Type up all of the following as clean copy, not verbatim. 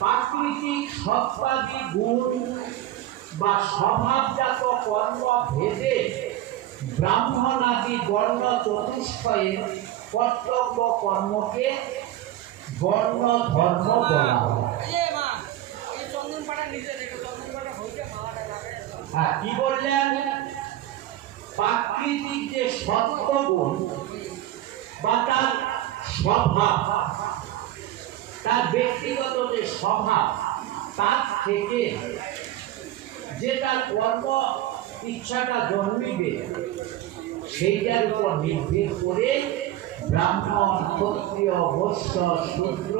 প্রাকৃতিক সত্ত্বাদি গুণ বা স্বভাবজাত কর্ম ভেদে ব্রাহ্মণাদি বর্ণ চতুষ্টয়ের কর্তব্য কর্মকে বর্ণ ধর্ম বলা হয়। কি বললেন? প্রাকৃতিক যে সত্ত্বগুণ বা তার স্বভাব, তার ব্যক্তিগত যে স্বভাব, তার থেকে যেটা কর্ম ইচ্ছাটা জন্মিবে সেইটার উপর নির্ভর করে ব্রাহ্মণ, ক্ষত্রিয়, বৈশ্য, শূদ্র,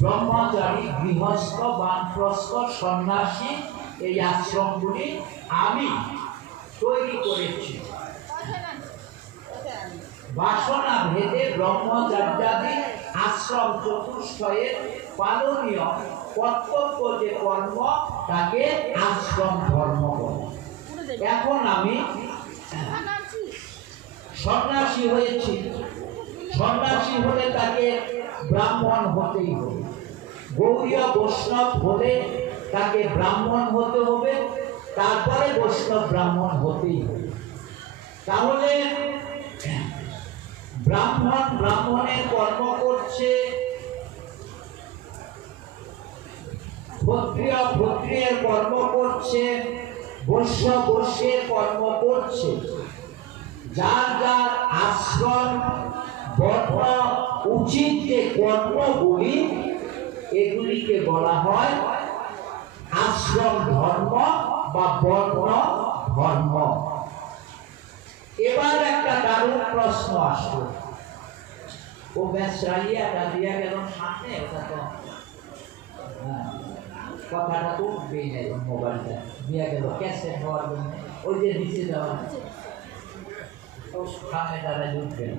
ব্রহ্মচারী, গৃহস্থ, বানপ্রস্থ, সন্ন্যাসী এই আশ্রমগুলি আমি তৈরি করেছি। বাসনা ভেদে ব্রহ্মচার্যাদি আশ্রম চতুষ্টয়ের পালনীয় কর্তব্য যে কর্ম তাকে আশ্রম ধর্ম বলে। এখন আমি সন্ন্যাসী হয়েছি, সন্ন্যাসী হলে তাকে ব্রাহ্মণ হতেই হবে, গৌড়ীয় বৈষ্ণব হলে তাকে ব্রাহ্মণ হতে হবে, তারপরে বৈষ্ণব ব্রাহ্মণ হতেই হবে। তাহলে ব্রাহ্মণ ব্রাহ্মণের কর্ম করছে, ক্ষত্রিয় ক্ষত্রিয়ের কর্ম করছে, বৈশ্য বৈশ্যের কর্ম করছে। যার যার আশ্রম বর্ণ উচিত যে কর্মগুলি এগুলিকে বলা হয় আশ্রম ধর্ম বা বর্ণ ধর্ম। এবার একটা দারুণ প্রশ্ন আসলো, ও বেসরাইয়াটা দিয়া গেল সামনে, ওটা তো কথাটা তো উঠবেই না, মোবাইলটা দিয়া গেল ক্যাসেট হওয়ার জন্য, ওই যে নিচে দেওয়া সামনে দ্বারা উঠবেন।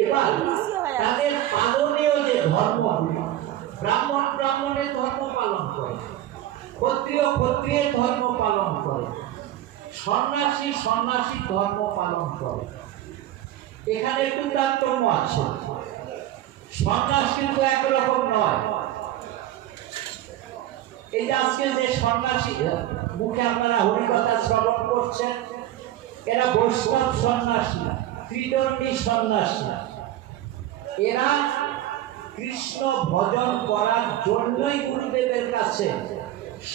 এবার তাদের পালনীয় যে ধর্মগুলি, ব্রাহ্মণ ব্রাহ্মণের ধর্ম পালন করে, ক্ষত্রিয় ক্ষত্রিয়ের ধর্ম পালন করে, সন্ন্যাসী সন্ন্যাসী ধর্ম পালন করে। এখানে একটু তারতম্য আছে, সন্ন্যাস কিন্তু একরকম নয়। এই যে আজকে যে সন্ন্যাসী মুখে আপনারা হরিকথা শ্রবণ করছেন, এরা বৈষ্ণব সন্ন্যাসী, ত্রিদণ্ডী সন্ন্যাসী। এরা কৃষ্ণ ভজন করার জন্যই গুরুদেবের কাছে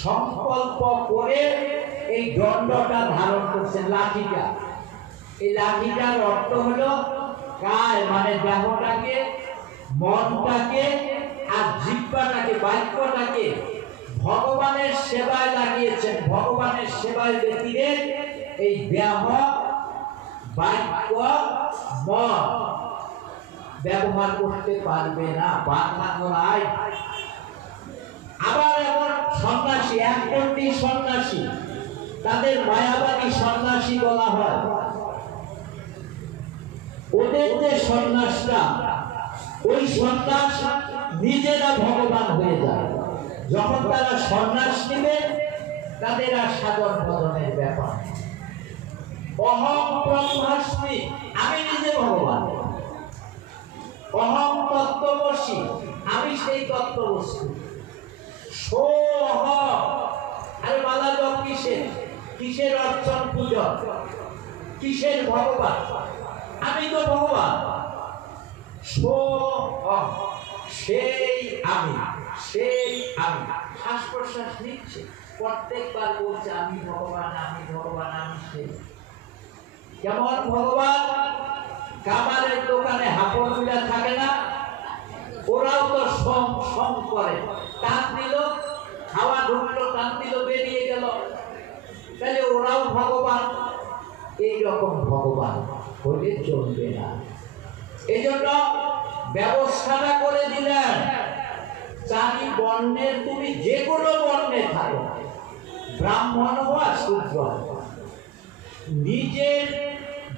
সংকল্প করে এই দণ্ডটা ধারণ করছে, লাঠিটা। এই লাঠিটার অর্থ হলো কায় মানে দেহটাকে, মনটাকে আর জিহ্বাটাকে, বাক্যটাকে ভগবানের সেবায় লাগিয়েছেন। ভগবানের সেবায় ব্যতীত এই দেহ, বাক্য, মন ব্যবহার করতে পারবে না, বাধা করায়। আবার এমন সন্ন্যাসী, একদণ্ডী সন্ন্যাসী, তাদের মায়াবাদী সন্ন্যাসী বলা হয়। ওদের যে সন্ন্যাসরা, ওই সন্ন্যাস নিজেরা ভগবান হয়ে যায়। যখন তারা সন্ন্যাস নেবে তাদের আর সাধন ভজনের ব্যাপার। অহং ব্রহ্মাস্মি, আমি নিজে ভগবান। অহং তত্ত্বমসি, আমি সেই তত্ত্ববস্তু। সোহম, আরে মালা জপ কিসের, কিসের অর্চন পূজা, কিসের ভগবান? আমি তো ভগবান। সোহম, সেই আমি, সেই আমি। শ্বাস প্রশ্বাস নিচ্ছে, প্রত্যেকবার বলছে আমি ভগবান, আমি ভগবান, আমি সেই। কেমন ভগবান? কামারের দোকানে হাঁপড়গুলা থাকে না, ওরাও তো সম সম করে, টান দিল, হাওয়া ঢুকলো, টান দিল, বেরিয়ে গেল, তাহলে ওরাও ভগবান। এইরকম ভগবান হলে চলবে না। এই জন্য ব্যবস্থাটা করে দিলেন, চারি বর্ণের তুমি যে কোনো বর্ণে থাকো, ব্রাহ্মণ হওয়া শূদ্র, নিজের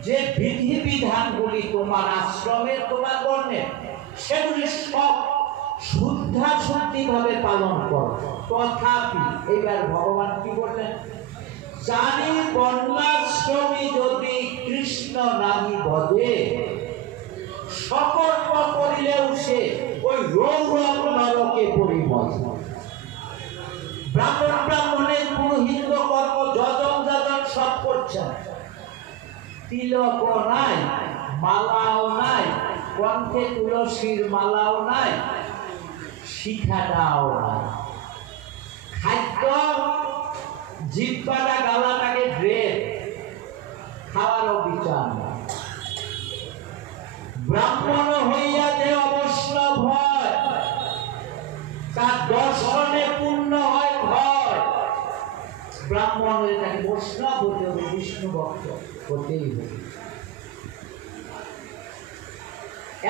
যে বিধি বিধানগুলি তোমার আশ্রমের, তোমার বর্ণের, সেগুলি সব শুদ্ধা শুদ্ধিভাবে পালন করো। তথাপি এবার ভগবান কি বললেন? চারি বর্ণাশ্রমী যদি কৃষ্ণ নাম ভজে সকর্ম করিলেও সে ওই রৌরব নরকে পরিমল। ব্রাহ্মণের পুরোহিত কর্ম যজন যাজন সব করছেন, তিলকও নাই, মালাও নাই, কণ্ঠে তুলসীর মালাও নাই, শিখাটাও নাই। খাদ্য জিহ্বাটা গালাটাকে ড্রেস, খাওয়ারও বিচার নাই। ব্রাহ্মণ হইয়া যে অবৈষ্ণব হয় তার দর্শনে পূর্ণ হয় ভয়। ব্রাহ্মণ হয়ে তাকে বৈষ্ণব হতে হবে, বিষ্ণু ভক্ত হতেই হবে।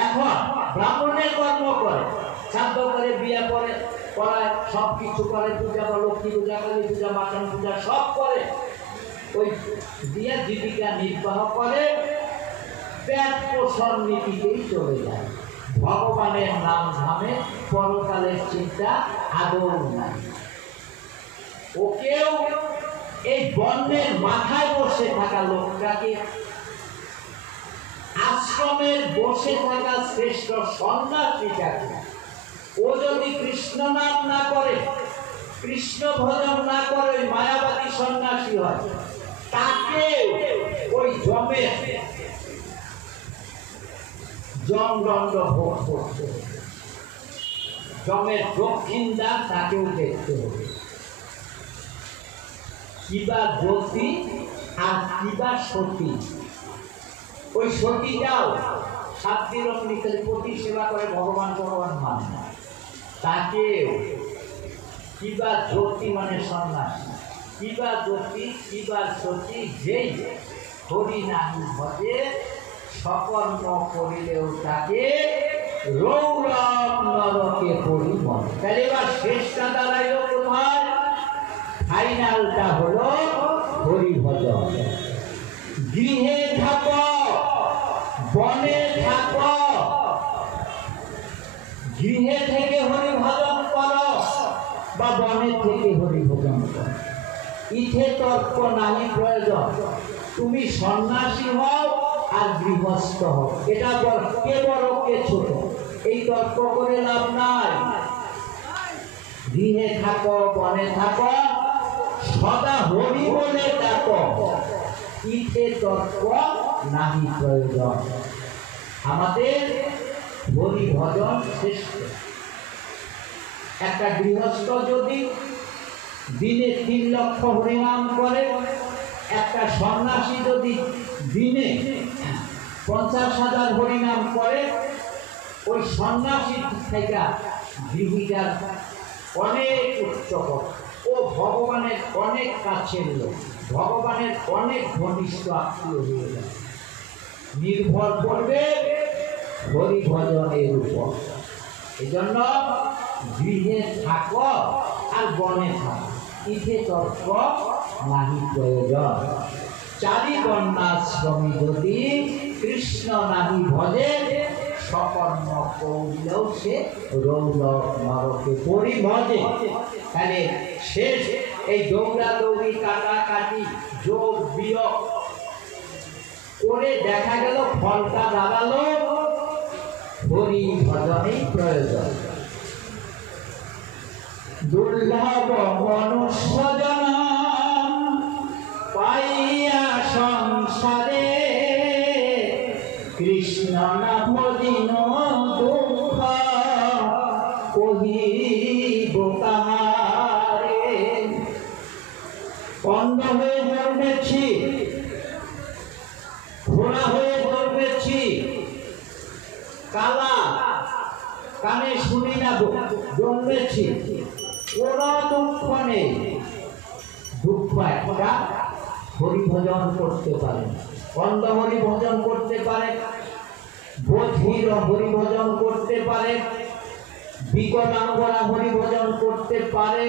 এখন ব্রাহ্মণের কর্ম করে, শ্রাদ্ধ করে, বিয়ে করে, করায়, সব কিছু করে, পূজা বা লক্ষ্মী পূজা, কালী পূজা, মাটন পূজা সব করে, ওই দিয়ে জীবিকা নির্বাহ করে, পেট পোষণ নীতিতেই চলে যায়। ভগবানের নাম ধামে পরকালের চিন্তা আদৌ নাই। ওকেও এই বন্যের মাথায় বসে থাকা লোকটাকে, আশ্রমের বসে থাকা শ্রেষ্ঠ সন্ন্যাসীটাকে, ও যদি কৃষ্ণ নাম না করে, কৃষ্ণ ভজন না করে, ওই মায়াবাদী সন্ন্যাসী হয়, তাকে ওই জমদণ্ড ভোগ করতে হবে। জমের দক্ষিণ দ্বার তাকেও দেখতে হবে। কিবা জ্যোতি আর কিবা সতী, ওই সতীটাও 7 দিন প্রতি সেবা করে, ভগবান মানে না। তাকেও কিবা জ্যোতি মানে সন্ন্যাসী, কিবা জ্যোতি কিবা সতী, যেই হরি নাহি ভজে সকর্ম করিলেও তাকে রৌরব নরকে পরিমল। তাহলে এবার শেষটা দাঁড়াইল কোথায়? ফাইনালটা হলো হরি ভজন। গৃহে থাকো, বনে থাকো, গৃহে থেকে হরি ভজন করো বা বনে থেকে হরি ভজন করো, ইথে তর্ক নাই প্রয়োজন। তুমি সন্ন্যাসী হও আর গৃহস্থ হও, এটা কে বড় কে ছোট, এই তর্ক করে লাভ নাই। গৃহে থাকো, বনে থাকো, সদা হরি বলে ডাকো, ইথে তর্ক নাহি প্রয়োজন। আমাদের হরি ভজন শ্রেষ্ঠ। একটা গৃহস্থ যদি দিনে 3 লক্ষ হরিনাম করে, একটা সন্ন্যাসী যদি দিনে 50,000 হরিনাম করে, ওই সন্ন্যাসী থেকে গৃহীটার অনেক উচ্চকর, ও ভগবানের অনেক কাছের লোক, ভগবানের অনেক ঘনিষ্ঠ আত্মীয় হয়ে যায়। নির্ভর করবে হরি ভজনের উপর। এই জন্য গৃহে থাকো আর বনে থাকো, ইথে তর্ক নাহি প্রয়োজন। 4 বর্ণাশ্রমী যদি কৃষ্ণ নাহি ভজে সকর্ম করিলেও সে রৌরব নরকে পরিভজে। তাহলে শেষ এই দৌড়াদৌড়ি, কাটাকাটি, যোগ বিয়োগ করে দেখা গেল ফলটা দাঁড়ালো হরি ভজনেই প্রয়োজন। দুর্লভ মনুষ্য জনম পাইয়া সংসারে, কৃষ্ণ না ভজিন দুঃখ কহিব কাহারে। অন্ধ হয়ে জন্মেছি, ঘোড়া হয়ে জন্মেছি, কালা কানে শুনি না জন্মেছি, কোন দুঃখ নেই। দুঃখ একটা, হরি ভজন করতে পারে, অন্ধ হরি ভজন করতে পারে, বধির হরি ভজন করতে পারে, বিকলাঙ্গরা হরি ভজন করতে পারে।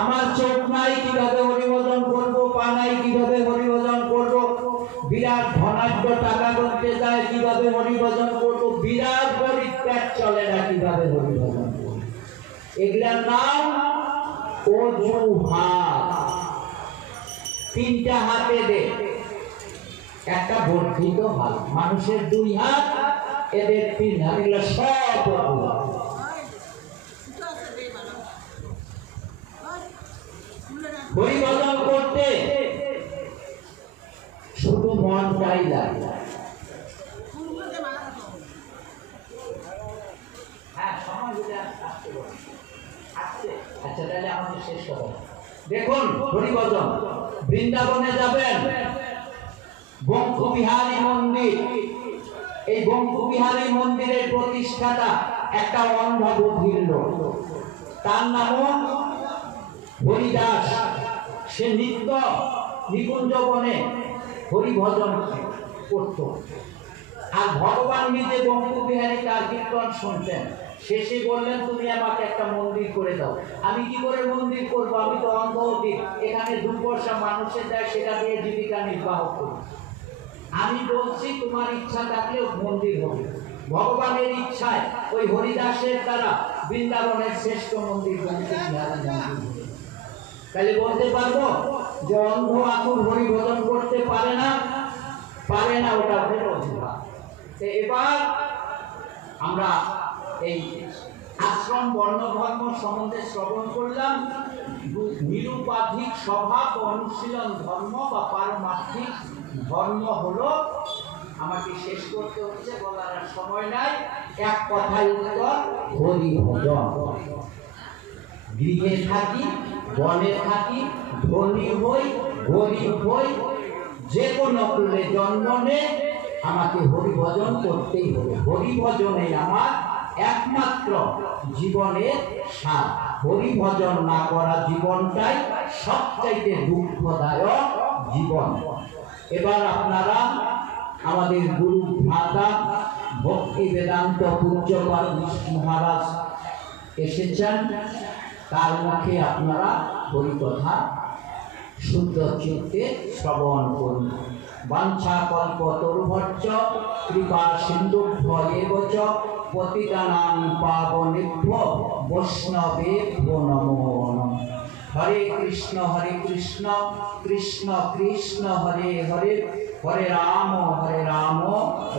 আমার চোখ নাই, কিভাবে হরি ভজন করবো? পা নাই, কিভাবে হরি ভজন করবো? বিরাট ধনাঢ্য টাকা করতে যায়, কিভাবে হরি ভজন করবো? বিরাট গরিব, পেট চলে না, কিভাবে হরি ভজন করবো? এগুলার নাম অজুহাত। 3টা হাতে দে, একটা বর্ধিত হাত, মানুষের 2 হাত, এদের 3 হাত, এগুলো সব প্রভু। হরিভজন করতে শুধু মনটাই লাগে। হ্যাঁ, সময় হলে আসতে আসছে। আচ্ছা, তাহলে আমাদের শেষ কথা দেখুন। হরিভজন বৃন্দাবনে যাবেন, বঙ্কুবিহারী মন্দির, এই বঙ্কুবিহারী মন্দিরের প্রতিষ্ঠাতা একটা অন্ধ বধির লোক, তার নাম হরিদাস। সে নিত্য নিকুঞ্জ বনে হরিভজন করত, আর ভগবান নিজে বঙ্কুবিহারী তার কীর্তন শুনতেন। শেষে বললেন, তুমি আমাকে একটা মন্দির করে দাও। আমি কি করে মন্দির করব? আমি তো অন্ধ অতীত, এখানে 2 পয়সা মানুষের দেয়, সেটা দিয়ে জীবিকা নির্বাহ করি। আমি বলছি তোমার ইচ্ছা থাকলে মন্দির হবে। ভগবানের ইচ্ছায় ওই হরিদাসের দ্বারা বৃন্দাবনের শ্রেষ্ঠ মন্দির বঙ্কুবিহারী মন্দির। তাহলে বলতে পারবো যে অন্ধ আকুল হরিভজন করতে পারে না, পারে না, ওটা ওদের অধিকার। এবার আমরা এই আশ্রম বর্ণ ধর্ম সম্বন্ধে শ্রবণ করলাম। নিরুপাধিক স্বভাব অনুশীলন ধর্ম বা পারমার্থিক ধর্ম হলো, আমাকে শেষ করতে হচ্ছে, বলার আর সময় নাই। এক কথায় উত্তর, হরিভজন। গৃহে থাকি, বনে থাকি, ধনী হই, গরিব হই, যে কোনো কুলে জন্ম নে, আমাকে হরিভজন করতেই হবে। হরিভজনে আমার একমাত্র জীবনের স্বাদ। হরিভজন না করা জীবনটাই সবচাইতে দুঃখদায়ক জীবন। এবার আপনারা আমাদের গুরু ভ্রাতা ভক্তি বেদান্ত পূজ্যপাল মহারাজ এসেছেন, তার মুখে আপনারা হরিকথা শুদ্ধ চিত্তে শ্রবণ করুন। বাঞ্ছা কল্প তরুভর্য কৃপা সিন্ধুভ্য এব চ পতিতানাং পাবনেভ্যো বৈষ্ণবেভ্যো নমো নমঃ। হরে কৃষ্ণ কৃষ্ণ কৃষ্ণ হরে হরে, হরে রাম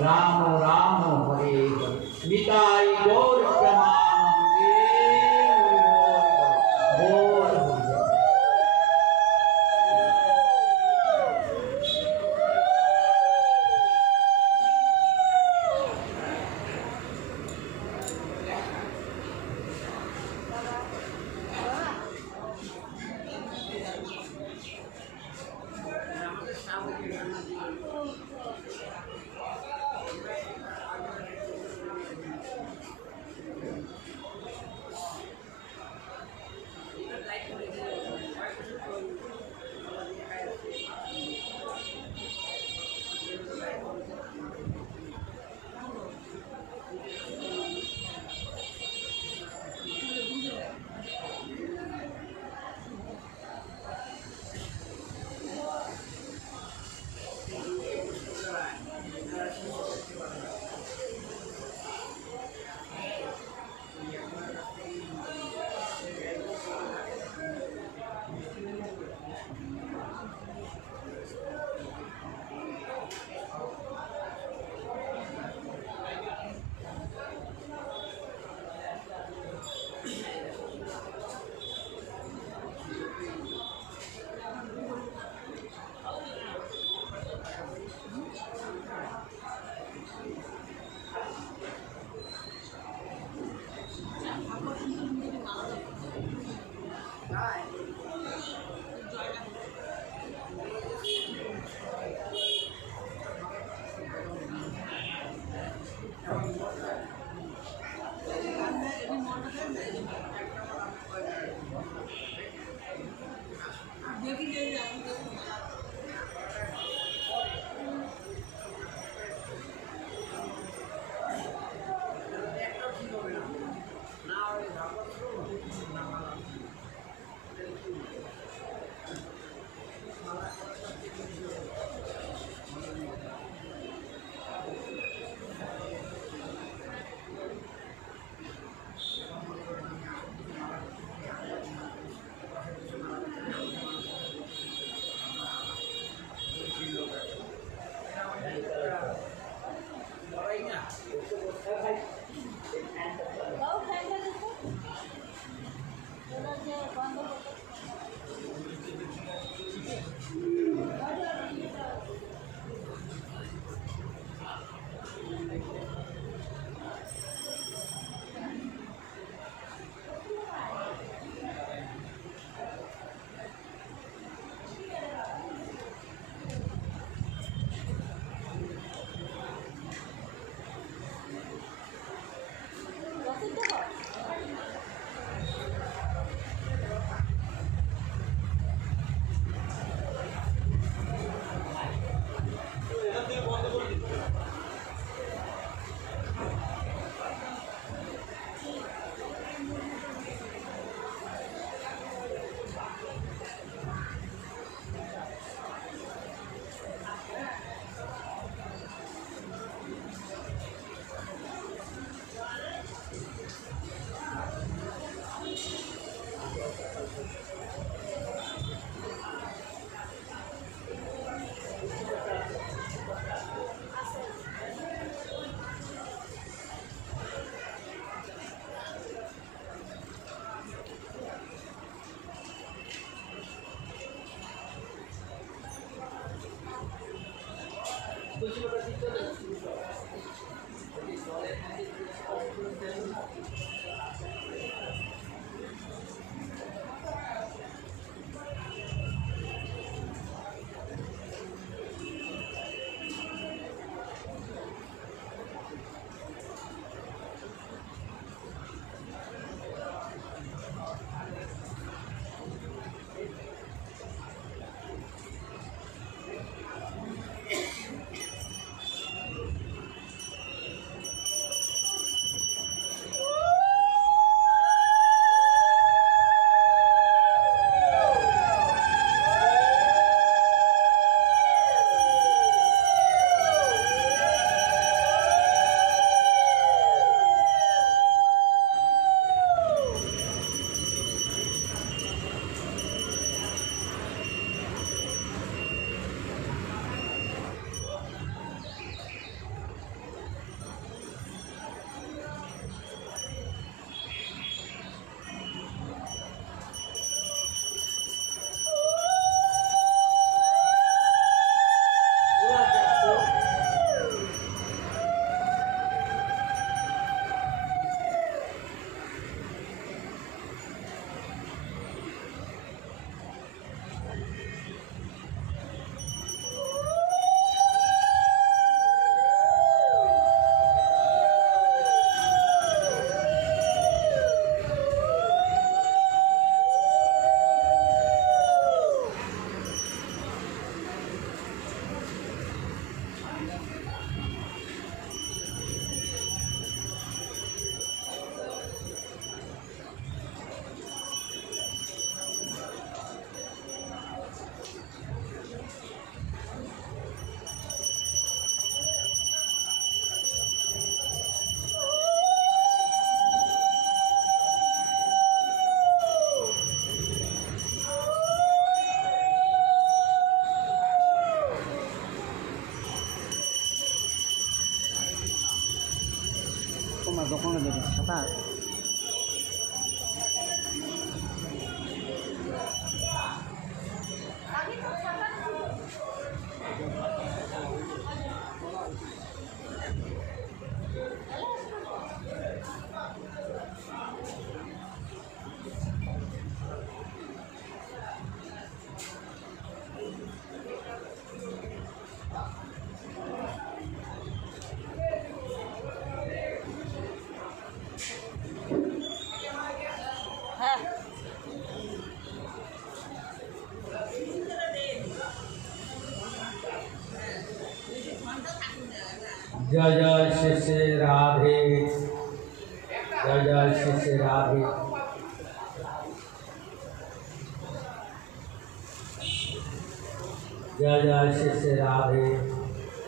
রাম রাম হরে হরে। নিতাই গৌর প্রেমানন্দে। গৌর দোকানে দেবে খাতা जय जय श्री श्री राधे, जय जय श्री श्री राधे। जय जय श्री श्री राधे।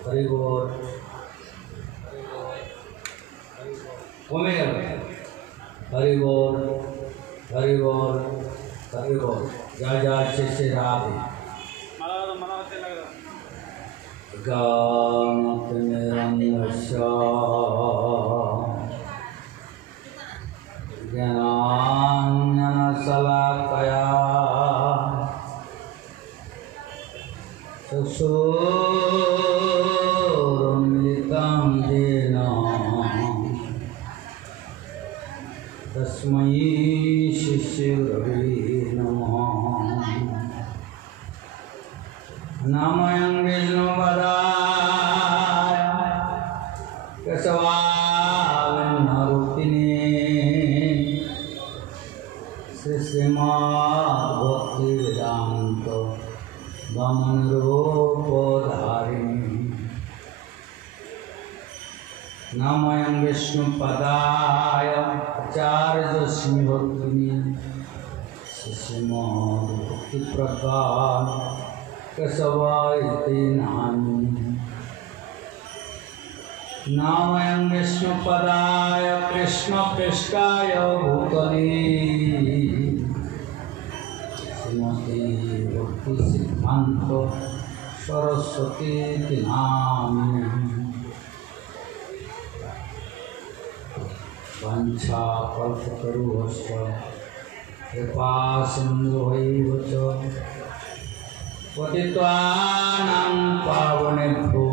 हरि बोल। कमे गल हरि बोल, हरि बोल, हरि बोल। जय जय श्री श्री राधे। ज्ञानाञ्जनशलाकया चक्षुरुन्मिलितं येन तस्मै श्रीगुरवे नमः। नामयं विष्णुपदाय केशवाविन्नरूपिणे श्रीमद्भक्तिवेदान्त वामनरूपधारिणे। नामयं विष्णुपदाय आचार्यस्मिभक्तिने श्रीमद्भक्तिप्रदान केशवाय नामी। नामयं विष्णुपदाय कृष्णपृष्ठाय भूतले श्रीमती भक्तिसिद्धान्त सरस्वती नामिने। वाञ्छाकल्पतरुश्च कृपासिन्धुभैव च पतितानां पावनेभ्यो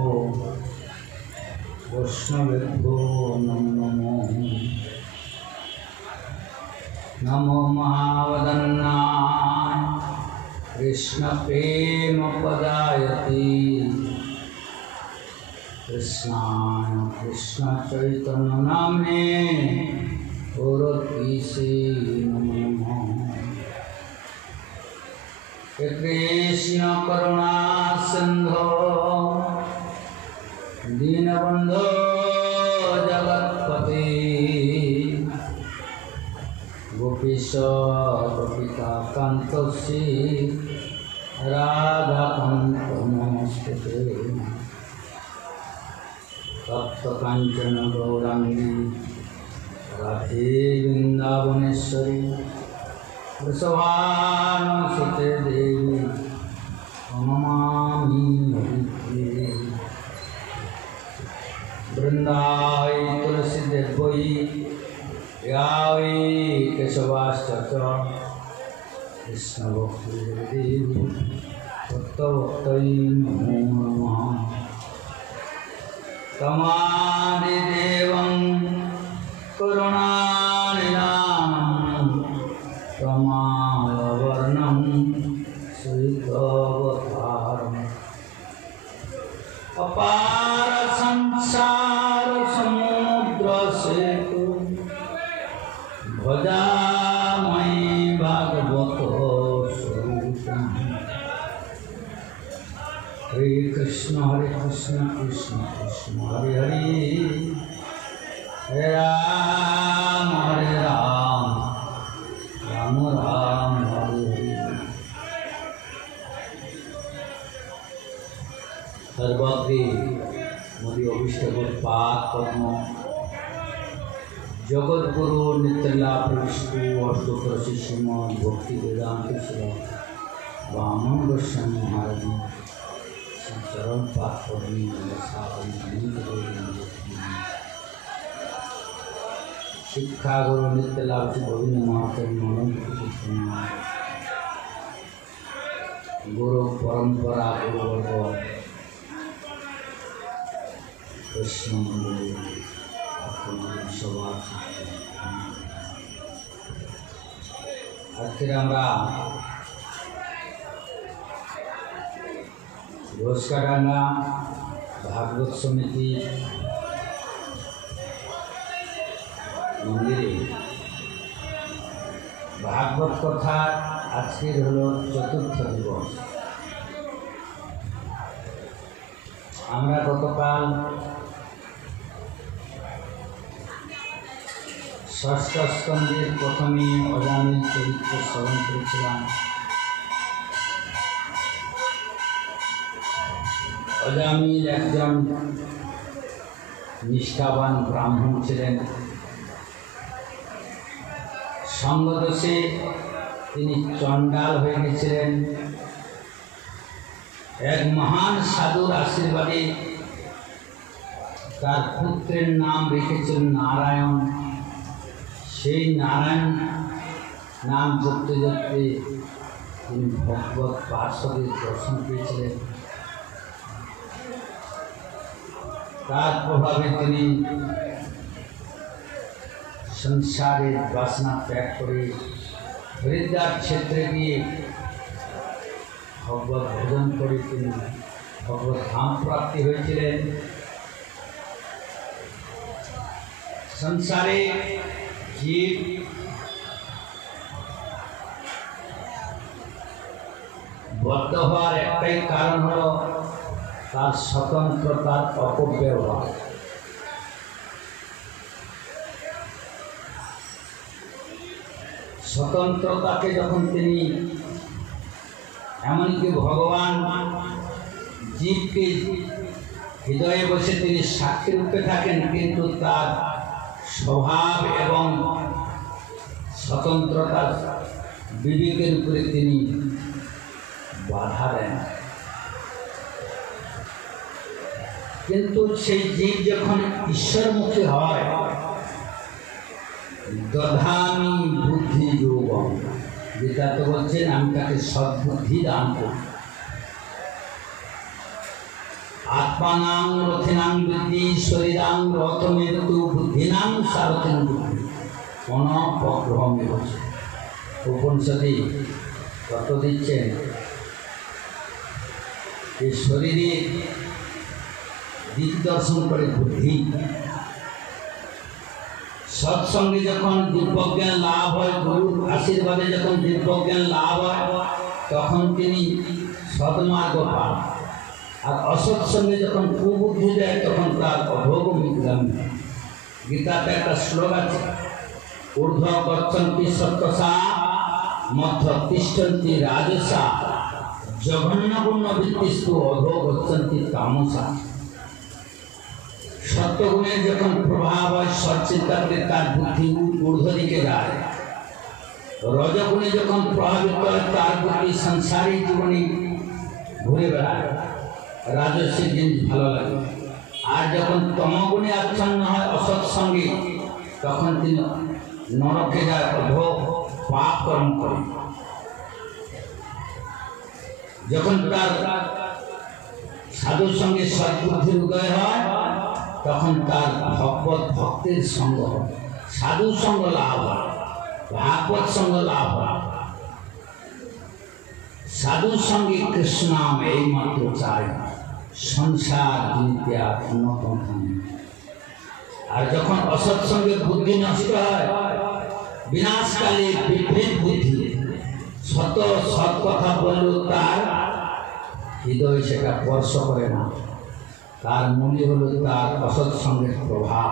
कृष्णाय कृष्ण चैतन्य नाम्ने गौरतीसे नमो नमः। हे कृष्ण करुणा सिंधो दीनबंधो जगत्पते गोपीश गोपिकान्त राधाकान्त नमस्ते। तप्तकाञ्चन गौराङ्गी राधे वृन्दावनेश्वरी वृषभानुसुते देवी नमामि हरिप्रिये। वृन्दाय तुलसीदेवै या वै केशवाश्च कृष्णभक्तिदेवी भक्तभक्तै नमो नमः। तमादिदेवं करुणानिधानं तमालवर्णं श्रीतवतारम् अपार संसार समुद्रसेतु भजामि भागवत स्वरूपम्। हरे कृष्ण कृष्ण कृष्ण हरे हरे हरे राम राम राम हरे हरे। सर्वग्रे मोदी अभिष्टगुरु पाद पद्म जगद्गुरु नित्यला प्रविष्टु अष्टोत्तर श्रीमद् भक्ति वेदांत वामन गोस्वामी महाराज चरण पाठ शिक्षा गुरु नित्य लाभ गोविंद गुरु परंपरा गुरुवर्ग कृष्ण आजके আমরা ঘোষকাডাঙ্গা ভাগবত সমিতি মন্দিরে ভাগবত কথা আজকের হলো চতুর্থ দিবস। আমরা গতকাল ষষ্ঠ স্কন্ধের প্রথমে অজামিল চরিত্র শ্রবণ করেছিলাম। অজামিল একজন নিষ্ঠাবান ব্রাহ্মণ ছিলেন। সঙ্গদোষে তিনি চণ্ডাল হয়ে গেছিলেন। এক মহান সাধুর আশীর্বাদে তার পুত্রের নাম রেখেছিলেন নারায়ণ। সেই নারায়ণ নাম জপতে জপতে তিনি ভগবত পার্শ্বদের দর্শন পেয়েছিলেন। তার প্রভাবে তিনি সংসারের বাসনা ত্যাগ করে হরিদ্বার ক্ষেত্রে গিয়ে ভগবত ভজন করে তিনি ভগবত ধাম প্রাপ্তি হয়েছিলেন। সংসারে জীব বদ্ধ হওয়ার একটাই কারণ হলো তার স্বতন্ত্রতার অপব্যবহার। স্বতন্ত্রতাকে যখন তিনি এমনকি ভগবান জীবকে হৃদয়ে বসে তিনি সাক্ষী রূপে থাকেন, কিন্তু তার স্বভাব এবং স্বতন্ত্রতার বিবেকের উপরে তিনি বাধা দেন। কিন্তু সেই জীব যখন ঈশ্বরমুখী হয়, দধামি বুদ্ধি যোগম, যেটা তো বলছেন আমি তাকে সদ্বুদ্ধি দান করি। আত্মানাং রথিনাং বুদ্ধি শরীরাং রথমেতু বুদ্ধিনাং সারথিন বুদ্ধি মনোপগ্রহমে হচ্ছে। উপনিষদে তত্ত্ব দিচ্ছেন এই শরীরের দর্শন করে বুদ্ধি। সৎসঙ্গে যখন দিব্যজ্ঞান লাভ হয়, গুরুর আশীর্বাদে যখন দিব্যজ্ঞান লাভ হয়, তখন তিনি সৎমার্গ পান। আর অসৎসঙ্গে যখন কুবুদ্ধি দেয়, তখন তার অধোগতি গ্রামী। গীতাতে একটা শ্লোক আছে, ঊর্ধ্ব গচ্ছন্তি সত্যসা মধ্য তিষ্ঠন্তি রাজসা জঘন্যগুণ্য বৃত্তিস্তু অধো গচ্ছন্তি তামসা। সত্যগুণের যখন প্রভাব হয়, সৎচিন্তাতে তার বুদ্ধি ঊর্ধ্ব দিকে যায়। রজগুণে যখন প্রভাবিত হয়, তার বুদ্ধি সংসারিক জীবনে ঘুরে বেড়ায়, রাজস্বিক জিনিস ভালো লাগে। আর যখন তমগুণে আচ্ছন্ন হয় অসৎসঙ্গে, তখন তিনি নরকে যায়, অধো পাপ কর্ম করে। যখন তার সাধুর সঙ্গে সদ্বুদ্ধির উদয় হয়, তখন তার ভগবত ভক্তের সঙ্গ হয়, সাধুর সঙ্গ লাভ হয়, ভাগবত সঙ্গ লাভ হয়। সাধুর সঙ্গে কৃষ্ণ নাম এই মাত্র চাই, সংসার জিনিতে আর অন্য পন্থা নেই। আর যখন অসৎসঙ্গে বুদ্ধি নষ্ট হয়, বিনাশকালে বিভ্রেদ বুদ্ধি, সত সৎ কথা বললেও তার হৃদয় সেটা স্পর্শ করে না। তার মূল্য হলো তার অসৎসঙ্গের প্রভাব।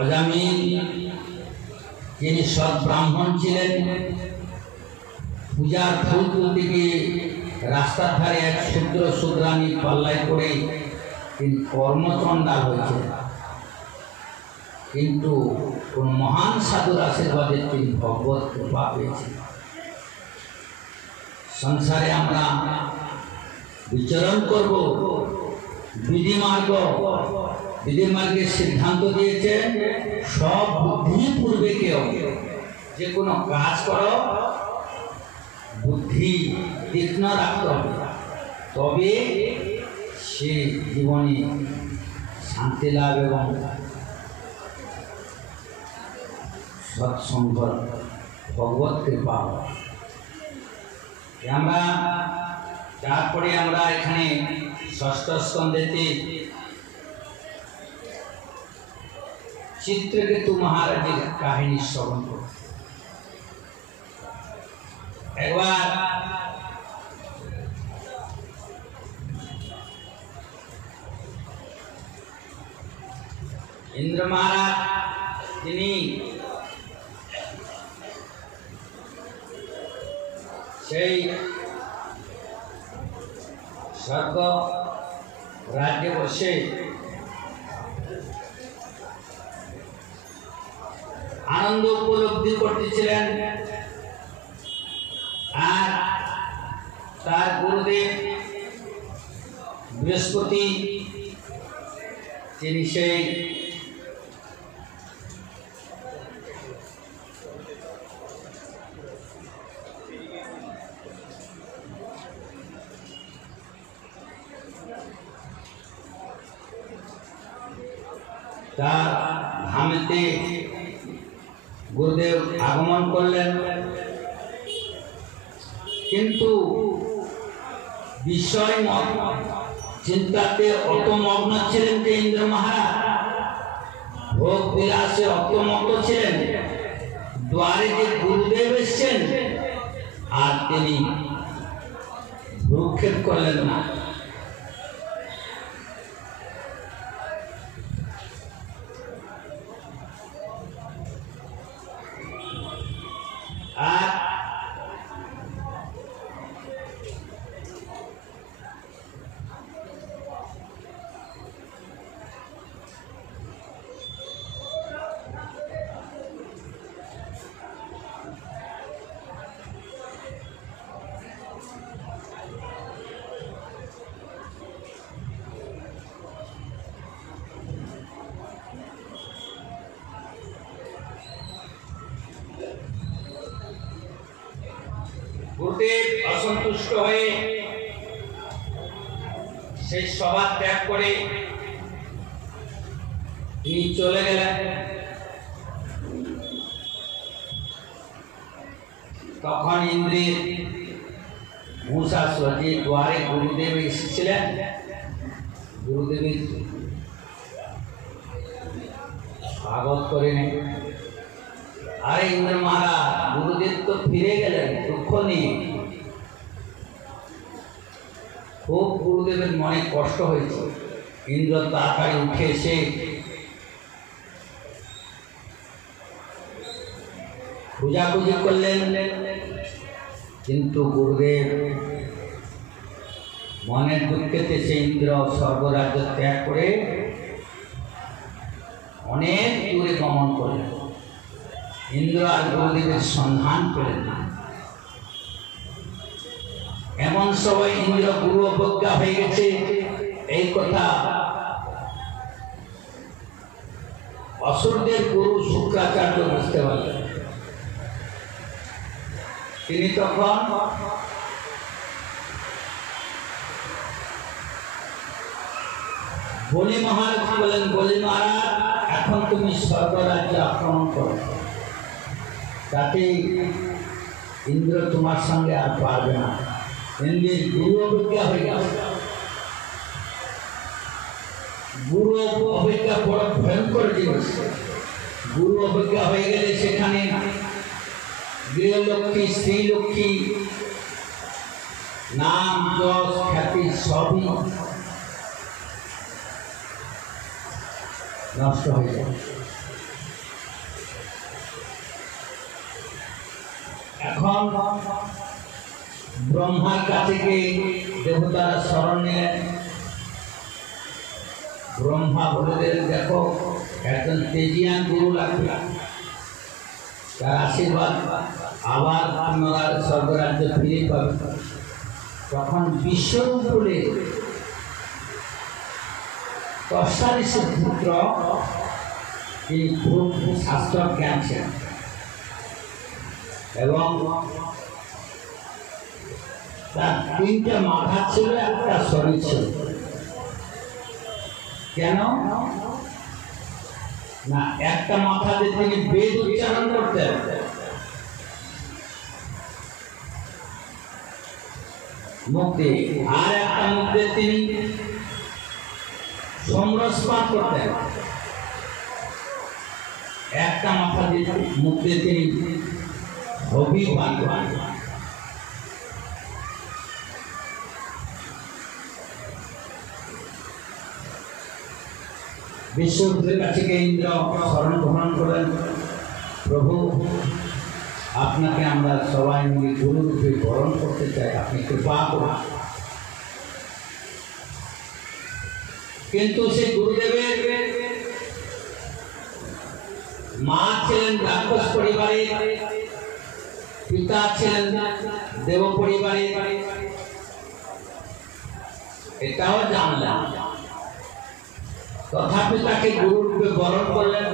অজামিল যিনি সৎ ব্রাহ্মণ ছিলেন, পূজার ফুল তুলতে গিয়ে রাস্তার ধারে এক শূদ্র শূদ্রানী পাল্লায় করে তিনি কর্মচণ্ডাল হয়েছে। কিন্তু কোন মহান সাধুর আশীর্বাদে তিনি ভগবত কৃপা পেয়েছেন। সংসারে আমরা বিচরণ করব, বিধিমার্গের সিদ্ধান্ত দিয়েছে, সব বুদ্ধি পূর্বে কেউ যে কোনো কাজ করো, বুদ্ধি তীক্ষ্ণ রাখতে হবে, তবে সে জীবনে শান্তি লাভ এবং সৎসঙ্গ ভগবত কৃপা। আমরা তারপরে আমরা এখানে ষষ্ঠ স্কন্ধেতে চিত্রকেতু মহারাজের কাহিনী শ্রবণ করব। একবার ইন্দ্র মহারাজ তিনি সেই স্বর্গ রাজ্যে বসে আনন্দ উপলব্ধি করতেছিলেন। আর তার গুরুদেব বৃহস্পতি তিনি সেই তার ধামেতে গুরুদেব আগমন করলেন, কিন্তু বিষয় চিন্তাতে অত মগ্ন ছিলেন যে ইন্দ্র মহারাজ, ভোগ বিলাসে অত মগ্ন ছিলেন, দ্বারে যে গুরুদেব এসছেন আর তিনি ভ্রুক্ষেপ করলেন না। আর গুরুদেব অসন্তুষ্ট হয়ে সেই সভা ত্যাগ করে তিনি চলে গেলেন। তখন ইন্দ্রের মুসাসুর যে দ্বারে গুরুদেব এসেছিলেন, গুরুদেবের স্বাগত করে নেই। আরে ইন্দ্র মহারাজ, গুরুদেব তো ফিরে গেলেন দুঃখ নিয়ে। খুব গুরুদেবের মনে কষ্ট হয়েছে। ইন্দ্র তাড়াতাড়ি উঠে এসে খোঁজাখুঁজি করলেন, কিন্তু গুরুদেব মনের দুঃখেতে সে ইন্দ্র স্বর্গরাজ্য ত্যাগ করে অনেক দূরে গমন করলেন। ইন্দ্র আর গুরুদেবের সন্ধান পেলেন না। এমন সময় ইন্দ্র গুরু অবজ্ঞা হয়ে গেছে এই কথা অসুরদের গুরু শুক্রাচার্য বুঝতে পারলেন। তিনি তখন বলি মহারাজ বলেন, বলি মহারাজ এখন তুমি স্বর্গরাজ্য আক্রমণ করো, তাতে ইন্দ্র তোমার সঙ্গে আর পারবে না। ইন্দ্রের গুরু অবজ্ঞা হয়ে গেছে। গুরু অবজ্ঞা বড় ভয়ঙ্কর জিনিস। গুরু অবজ্ঞা হয়ে গেলে সেখানে গৃহলক্ষ্মী, স্ত্রীলক্ষ্মী, নাম যশ খ্যাতি সবই নষ্ট হয়ে যায়। এখন ব্রহ্মার কাছে গিয়ে দেবতারা শরণ নিলেন। ব্রহ্মা বলে দেখো একজন তেজিয়ান গুরু লাগবে, তার আশীর্বাদ আবার আপনারা স্বর্গরাজ্য ফিরে পাবে। তখন বিশ্বরূপ বলে তস্বারিষের পুত্র, তিনি খুব শাস্ত্র জ্ঞান ছিলেন এবং তার তিনটা মাথা ছিল, একটা শরীর ছিল। কেন না, একটা মাথাতে তিনি বেদ উচ্চারণ করতেন, মুক্তি, আর একটা মুখে তিনি সমরসপান করতেন। একটা মাথা দিয়ে মুখে তিনি অভিমান করতেন। বিশ্বরূপের কাছে গিয়ে ইন্দ্র শরণ গ্রহণ করেন, প্রভু আপনাকে আমরা সবাই মিলে গুরুরূপে বরণ করতে চাই, আপনি কৃপা করুন। কিন্তু সেই গুরুদেবের মা ছিলেন রাক্ষস পরিবারে, পিতা ছিলেন দেব পরিবারে, এটাও জানলাম। তথাপি তাকে গুরুরূপে বরণ করলেন,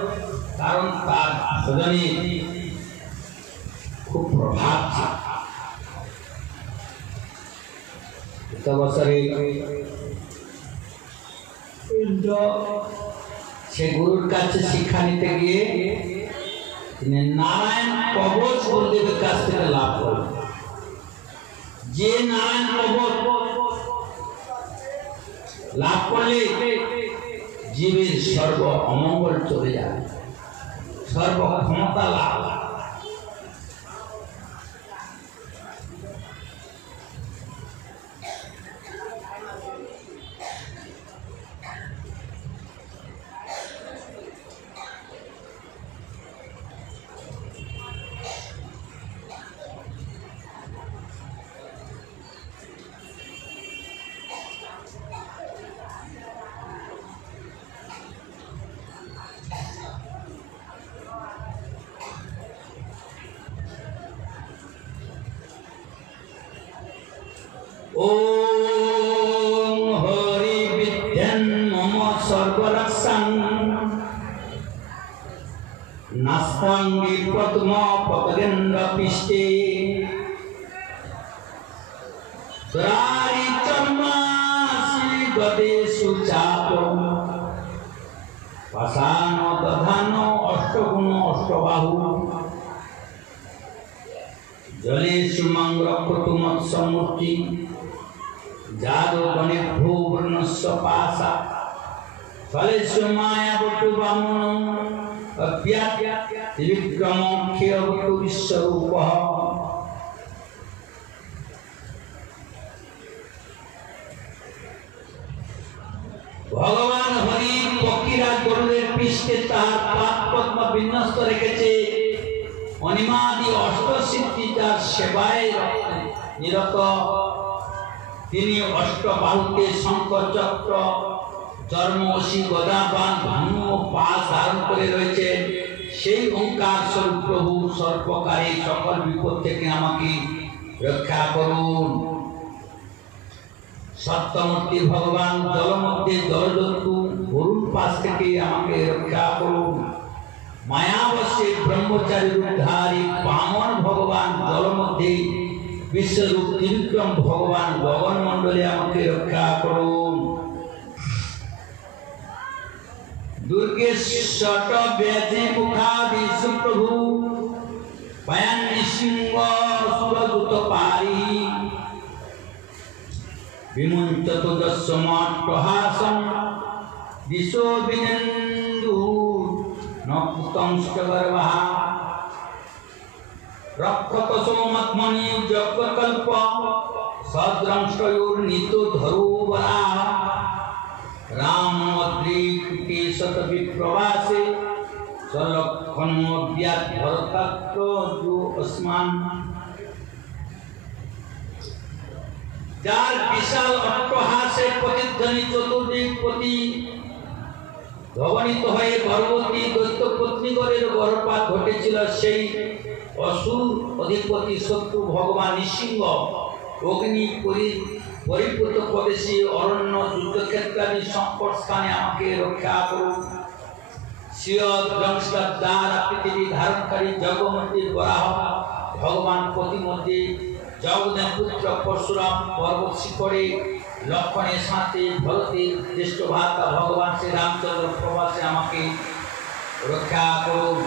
কারণ তার ভজনে খুব প্রভাব ছিল। বছরে সে গুরুর কাছে শিক্ষা নিতে গিয়ে তিনি নারায়ণ কবচ গুরুদেবের কাছ থেকে লাভ করলেন। যে নারায়ণ কবচ লাভ করলে জীবের সর্ব অমঙ্গল চলে যাবে, সর্ব ক্ষমতা লাভ। ওম হরি বিদ্যান মম সর্বরক্ষাং নাস্তাঙ্গি পদ্ম পদ্মেন্দ্র পৃষ্ঠে রারি চর্মাসি গদেষু চাপ পাষাণ দধান অষ্টগুণ অষ্টবাহু जलेषु मां रक्षतु मत्समूर्ति जादो गणेभ्यो वर्णस्य पाशा फलेषु मायावतु वामनं अव्याप्य त्रिविक्रमोऽख्यवतु विश्वरूपः। भगवान हरि पक्षीरा गरुड़ेर पृष्ठे तार पाद पद्म विन्यस्त रेखेছে অনিমাদি অষ্টসিদ্ধি যার সেবায় নিরত তিনি অষ্টবাহুতে শঙ্খ চক্র চর্মশী গদাবান ধনু ও পাশ ধারণ করে রয়েছেন। সেই ওঙ্কার স্বরূপ প্রভু সর্বকারী সকল বিপদ থেকে আমাকে রক্ষা করুন। সত্যমূর্তি ভগবান জলমধ্যে জলজন্তু গরুর পাশ থেকে আমাকে রক্ষা করুন। মায়াবশে ব্রহ্মচারী রূপধারী বামন ভগবান জলমধ্যে বিশ্বরূপ ত্রিবিক্রম ভগবান গগন মণ্ডলে আমাকে রক্ষা করুন। দুর্গেশ্বট ব্যাধি মুখাদি সুপ্রভু পায়ান নৃসিংহ সুরদূত পারি বিমুঞ্চত দশমট প্রহাসন দিশো বিনেন্দু নপুতংষ্টগর্ভা রক্ষত সোমত্মনি যজ্ঞকল্প সদ্রংষ্টয়োর্নিতো ধরোবরা রামদ্রিকে শত বিপ্রবাসে সলক্ষণোऽব্যাৎ ভরতত্র যো অস্মান। যার বিশাল অট্টহাসে প্রতিধ্বনি চতুর্দিক প্রতি ধ্বনিত হয়ে গর্ভবতী দৈত্য পত্নীগণের গর্ভপাত ঘটেছিল, সেই অসুর অধিপতি শত্রু ভগবান নৃসিংহ অগ্নি পরিপূত প্রদেশী অরণ্য যুদ্ধক্ষেত্রাদি সংকট স্থানে আমাকে রক্ষা করুন। দ্বারা পৃথিবী ধারণকারী জগমন্দির বরাহ ভগবান প্রতিমধ্যে জগদের পুত্র পরশুরাম পর্বত শিখরে লক্ষণের সাথে ভরতের জ্যেষ্ঠ ভ্রাতা ভগবান শ্রী রামচন্দ্র প্রবাসে আমাকে রক্ষা করুন।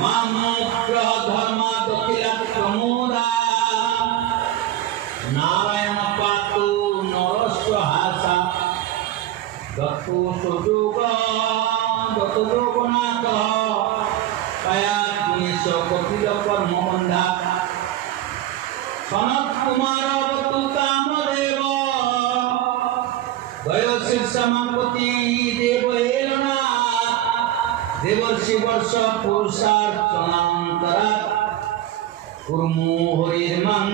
মামগ্রহ ধর্ম দখিলা প্রমোদা নারায়ণ পাতু নরস্ব হাসা দত্তু সুযোগ দত্ত যোগনাথ কায়া গুণেশ কপিল কর্মবন্ধা সনত কুমার বতু কামদেব বয়শীর্ষমাপতি দেব এলনা দেবর্ষি বর্ষ পুরুষার্চনান্তরা কুর্মু হরির্মং